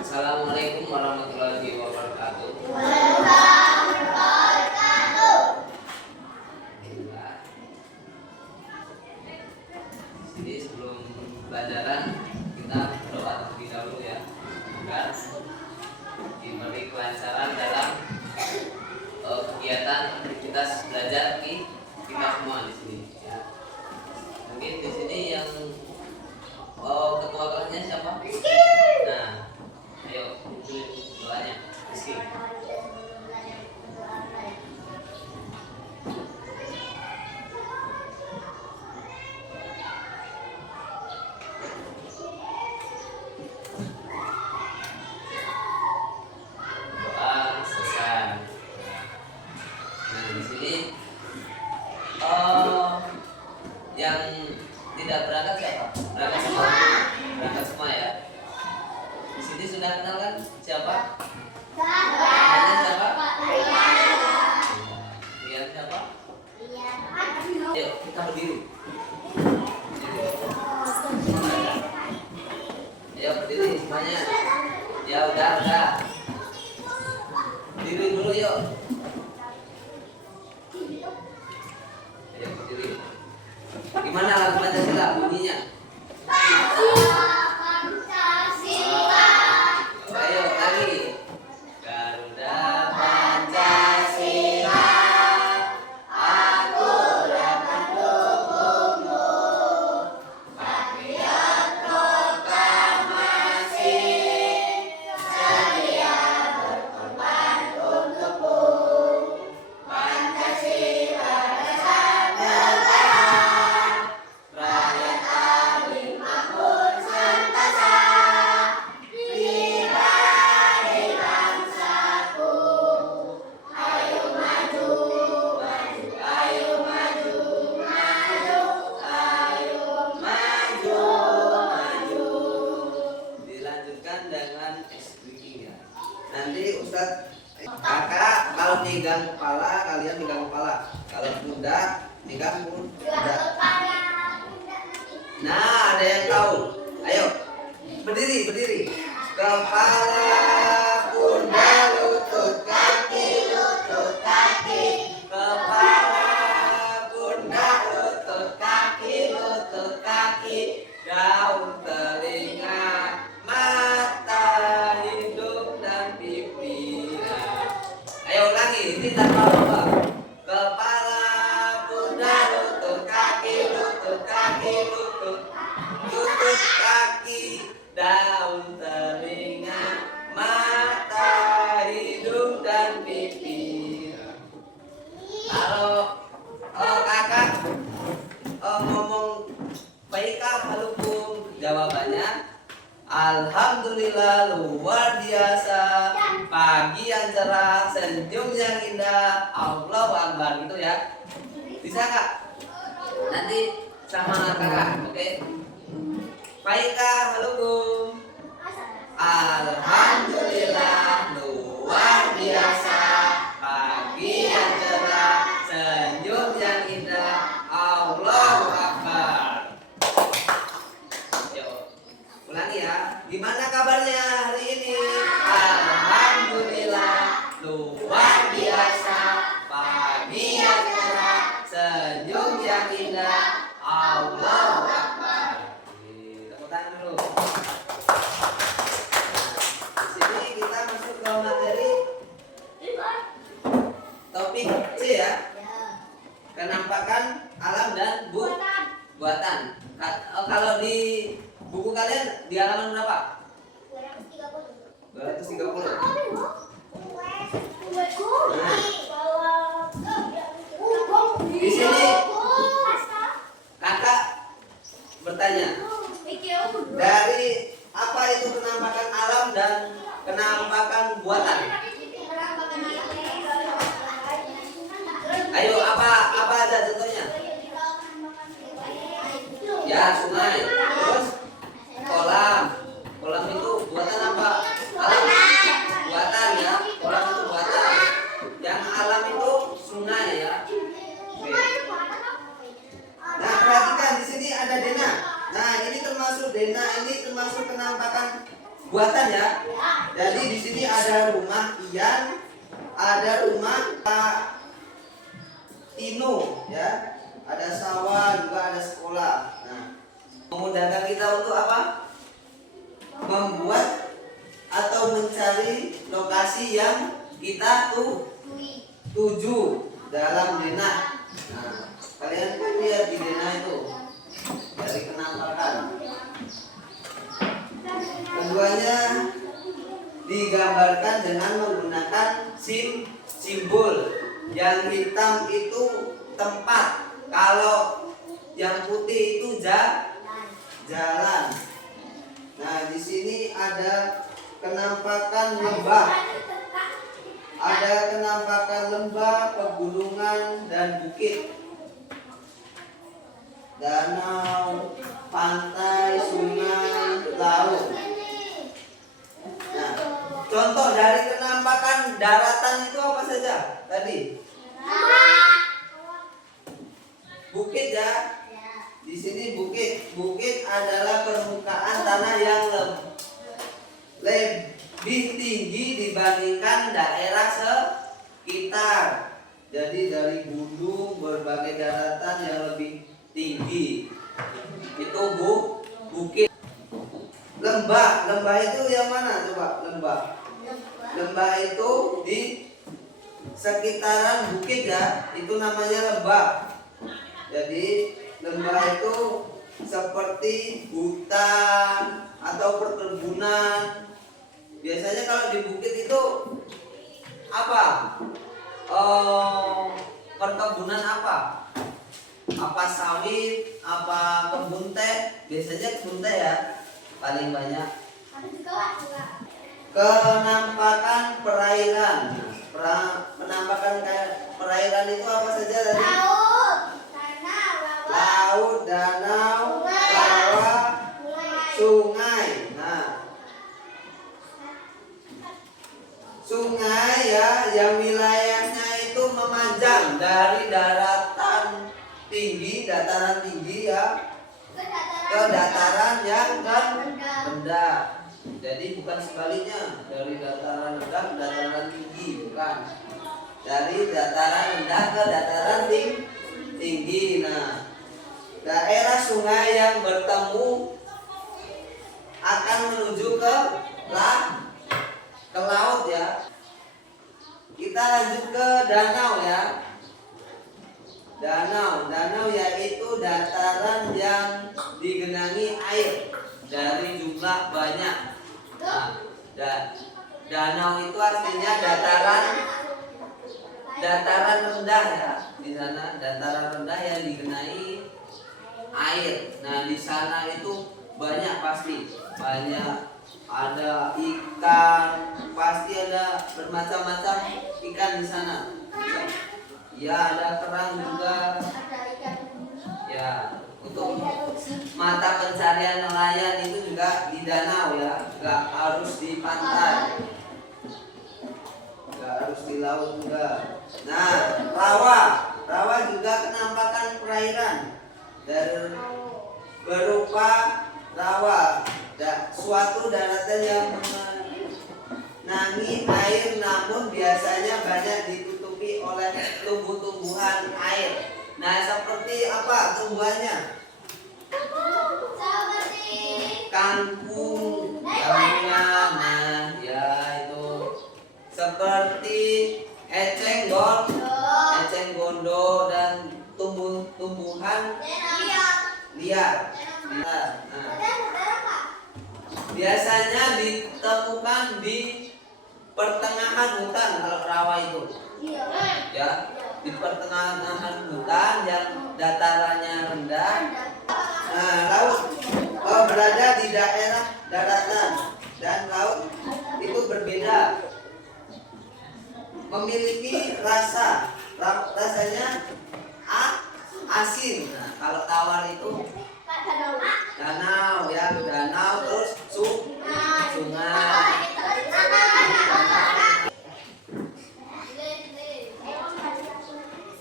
Assalamualaikum warahmatullahi wabarakatuh. Alhamdulillah. Jadi sebelum pelajaran kita berdoa terlebih dahulu ya, agar diberi kelancaran dalam kegiatan aktivitas belajar kita semua di sini. Ya. Mungkin di sini yang ketua kelasnya siapa? Nah, ayo tulis doanya. Rizky. Doa selesai. Nah, di sini yang tidak berangkat siapa? Berangkat semua. Berangkat semua ya. Di sini sudah kenal kan siapa? Namanya siapa? Rian siapa? Ayo kita berdiri. Ayo berdiri semuanya. Ya udah. Berdiri dulu yuk. Ayo berdiri. Gimana lagu Pancasila bunyinya? Ayo lagi. Garuda Pancasila, aku dapat dukungmu. Patriot proklamasi, sedia berkorban untukmu. Pancasila dasar negara, rakyat adil makmur sentosa. Pribadi bangsaku, ayo maju, ayo maju, Dilanjutkan dengan speaking ya. Nanti Ustadz, kakak kalau pegang kepala, kalian pegang kepala. Kalau pundak, pegang pundak. Nah, ada yang tahu. Ayo, berdiri. Kepala, pundak, lutut, kaki. Kepala, pundak, lutut, kaki. Daun, telinga, mata, hidung, dan pipi. Ayo ulangi, ini tanpa apa? Kepala, pundak, lutut, kaki. Lutut, kaki, daun, telinga, mata, hidung, dan pipi. Kalau kakak ngomong baikah halukum, jawabannya alhamdulillah, luar biasa, pagi yang cerah, senyum yang indah, Allahu Akbar, gitu ya. Bisa kak? Nanti sama kakak, oke? Baikah halukum, alhamdulillah, luar biasa, pagi yang cerah, senyum yang indah, Allahu Akbar. Yuk, ulangi ya. Gimana kabarnya hari ini? Alhamdulillah, luar biasa, pagi yang cerah, senyum yang indah, Allahu Akbar. Tepuk tangan dulu. Di sini kita masuk ke materi topik C ya. Kenampakan alam dan buatan. Kalau di buku kalian di halaman berapa? 230. Di sini kakak bertanya, dari apa itu kenampakan alam dan kenampakan buatan? Ayo, apa aja contohnya? Ya, sungai. Terus kolam. Kolam itu buatan apa? Alam. Buatan ya. Kolam itu buatan. Yang alam itu sungai ya. Oke. Nah, perhatikan di sini ada Dena. Nah, ini termasuk Dena, ini termasuk buatan ya. Jadi di sini ada rumah Ian, ada rumah Pak Tino ya. Ada sawah juga, ada sekolah. Nah, memudahkan kita untuk apa? Membuat atau mencari lokasi yang kita tuju dalam denah. Nah, kalian kan lihat di denah itu dari penampakan. Keduanya digambarkan dengan menggunakan simbol. Yang hitam itu tempat, kalau yang putih itu jalan. Nah, di sini ada penampakan lembah. Ada penampakan lembah, pegunungan dan bukit. Danau, pantai, sungai, laut. Nah, contoh dari penampakan daratan itu apa saja tadi? Bukit ya. Di sini bukit. Bukit adalah permukaan tanah yang lebih tinggi dibandingkan daerah sekitar. Jadi dari gunung, berbagai daratan yang lebih tinggi itu bukit. Lembah itu yang mana coba? Lembah itu di sekitaran bukit ya, itu namanya lembah. Jadi lembah itu seperti hutan atau perkebunan. Biasanya kalau di bukit itu apa? Perkebunan apa? Apa sawit, apa kebun teh? Biasanya kebun teh ya paling banyak. Kenampakan perairan. Penampakan perairan itu apa saja tadi? Laut, danau, rawa, sungai. Nah, sungai ya, yang wilayahnya itu memanjang dari dataran tinggi ya, ke dataran yang rendah. Jadi bukan sebaliknya, dari dataran rendah ke dataran tinggi, bukan. Dari dataran rendah ke dataran tinggi. Nah, daerah sungai yang bertemu akan menuju ke laut ya. Kita lanjut ke danau ya. Danau yaitu dataran yang digenangi air dari jumlah banyak. Nah, danau itu artinya dataran rendah ya. Di sana dataran rendah yang digenangi air. Nah, di sana itu banyak, pasti banyak, ada ikan, pasti ada bermacam-macam ikan di sana. Ya, ada kerang juga. Ya, untuk mata pencarian nelayan itu juga di danau ya, nggak harus di pantai, nggak harus di laut juga. Nah, rawa juga penampakan perairan dari berupa rawa, suatu daratan yang mengenangi air, namun biasanya banyak ditutupi oleh tumbuh-tumbuhan air. Nah, seperti apa tumbuhannya? Kangkung, nah ya itu. Seperti eceng gondok dan tumbuhan liar. Nah, biasanya ditemukan di pertengahan hutan kalau rawa itu. Ya, di pertengahan hutan yang datarannya rendah. Nah, laut berada di daerah daratan, dan laut itu berbeda, memiliki rasanya asin. Nah, kalau tawar itu danau ya, terus sungai.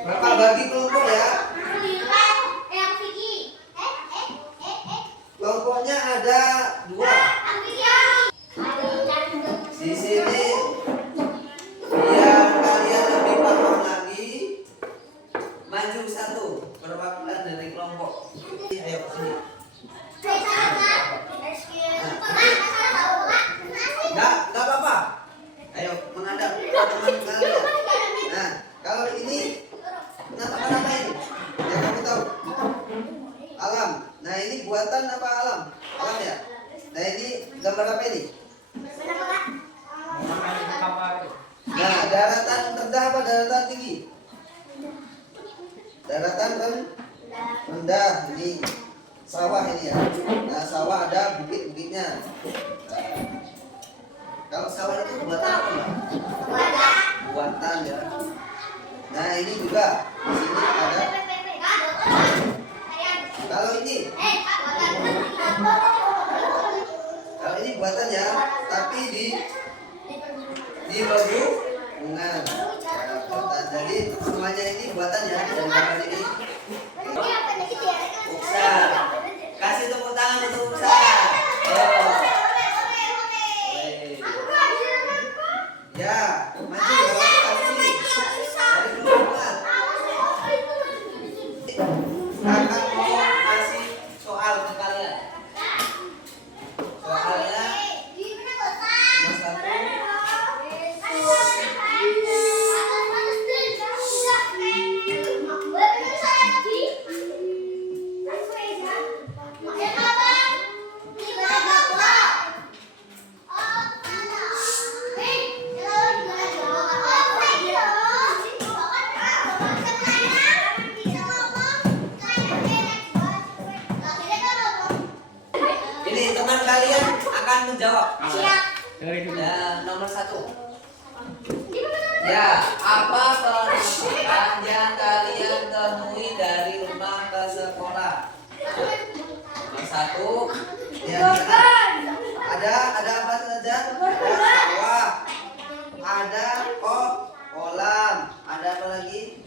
Bapak bagi kelompok ya. Kelompoknya ada 2. Nggak apa-apa. Ayo menghadap ke teman kalian. Nah, kalau ini menatakan apa ini? Ya kamu tahu. Alam. Nah ini buatan apa alam? Alam ya. Nah ini gambar apa ini? Nah daratan rendah apa daratan tinggi? Daratan rendah. Ini sawah ini ya. Nah sawah ada bukit-bukitnya. Kalau sawah itu buatan apa? Buatan ya. Nah ini juga di sini ada. Kalau ini buatan ya, tapi di bangunan. Buatan. Jadi semuanya ini buatan ya dari gambar ini. Uksan. Kasih tepuk tangan untuk Uksan. Ya, maju kali ini. Dari dulu buat. Kakak mau kasih soal ke kalian. Soalnya nomor 1. Ini teman kalian akan menjawab. Siap. Ya, nomor 1. Ya, apa penampakan yang kalian temui dari rumah ke sekolah? Nomor 1. Ya, ada apa saja? Ada sawah, ada kolam, ada apa lagi?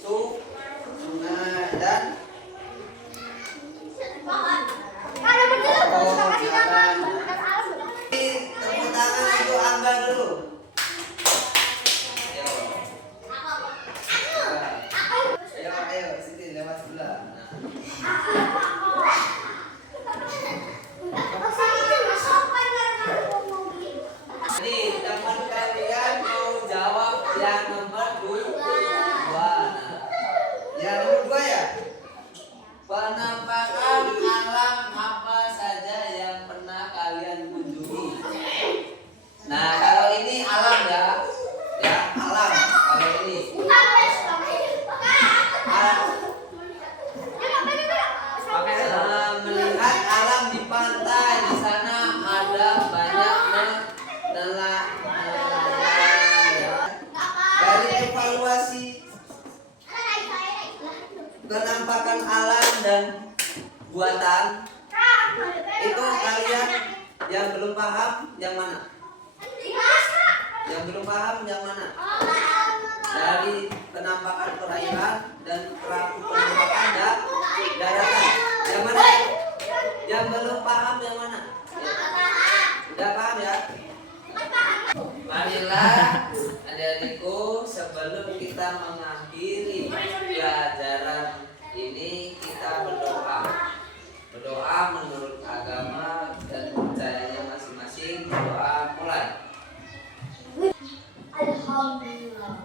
Sungai dan tepuk tangan untuk Angga dulu. Ayo, sini lewat sebelah. Jadi teman kalian mau jawab yang nomor 2. Yang nomor 2 ya. Penampakan alam apa saja yang pernah kalian kunjungi? Nah, kalau ini alam ya. Ya, alam. Kalau ini. Melihat alam di pantai, di sana ada banyak nelayan. Dari evaluasi penampakan alam dan buatan itu kalian yang belum paham yang mana? Yang belum paham yang mana? Dari penampakan perairan dan penampakan daratan. Yang mana? Yang belum paham yang mana? Sudah paham ya? Marilah adik-adikku, sebelum kita mengakhiri pelajaran ini kita berdoa. Berdoa menurut agama dan percayanya masing-masing. Doa mulai. Alhamdulillah.